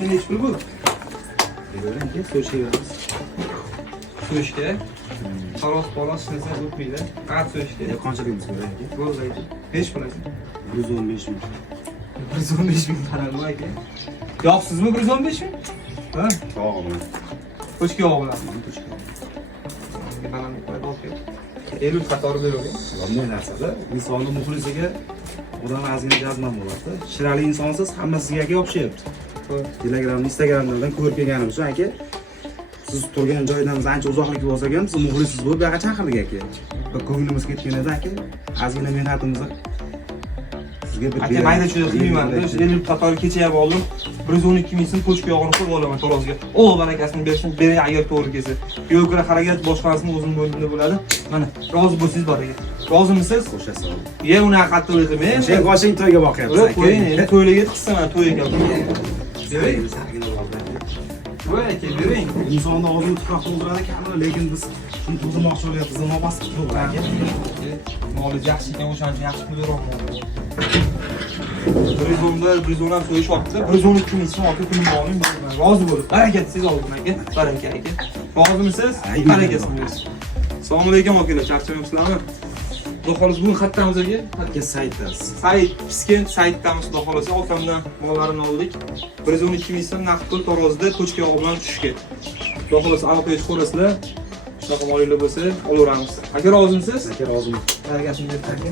aka nechi pul bu? Beravering aka, so'rashayveramiz. So'yishga. Xolos xolos narsa o'tmaydi. Qat so'yishga. Qanchaligimiz kerak aka? Bo'lmaydi. Nechi pul aka? 115 ming. 115 ming qarangmi aka? Yo'qsizmi 115 ming? Ha? Yog'i bilan. Qo'shki yog' bilan. Mana bu olib 50 qatori beravering. Bunday narsada insonni muxlisiga odam ozgina jazman bo'ladi. Shirali insonsiz hammasi sizga aka yopishyapti. Telegram, Instagramdan ko'rib kelganimiz uchun aka siz turgan joydan ancha uzoqlik bo'lsa ham siz muxlissiz bo'lib bu yoqqa chaqirdik aka. Bir ko'nglimiz ketgan edi aka. Ozgina mehnatimizni sizga bir aka mayda chuda qilmayman-da. 50 qatori kecha ham oldim. 112 ming so'm pochka yog'ini qo'yib olaman tarozga. O barakasini bersin, bering agar to'g'ri kelsa. Yo'qra harakat boshqasini o'zim bo'ynimda bo'ladi. Mana, rozi bo'lsangiz bor aka. Rozimisiz? qo'shasiz. Ye unaqa qattiq qilmayman. Sen qo'shing to'yga boqyapsiz Yo'q, aka. qo'ying, endi to'ylarga qisman to'y ekan. Bering, sargina bo'ldi. Voy aka, bering. Insonni og'zini tuproq to'ldiradi ekan, lekin biz shuni to'ldirmoqchi bo'lyapmiz, nopaslik bo'ldi aka. Molingiz yaxshi ekan, o'shancha yaxshi pul berolmayman. 110 ham so'yishyapti. 112 ming so'm olib pulimni oling, rozi bo'lib. Barakat siz olding aka. Baraka aka. Rozimisiz? Barakasini bersin. Assalomu alaykum akalar, charchamayapsizlarmi? Xudo xolos bugun qayerdamiz aka? Aka saytdasiz. Sayt, Piskent saytdamiz xudo xolosa. Okamdan mollarini oldik. 112 ming so'm naqd pul Tarozda ko'chki yog'i bilan tushishga. Xudo xolos aloqaga chiqaverasizlar. Shunaqa molinglar bo'lsa, olaveramiz. Aka rozimisiz? Aka roziman. Barakasini bersin aka.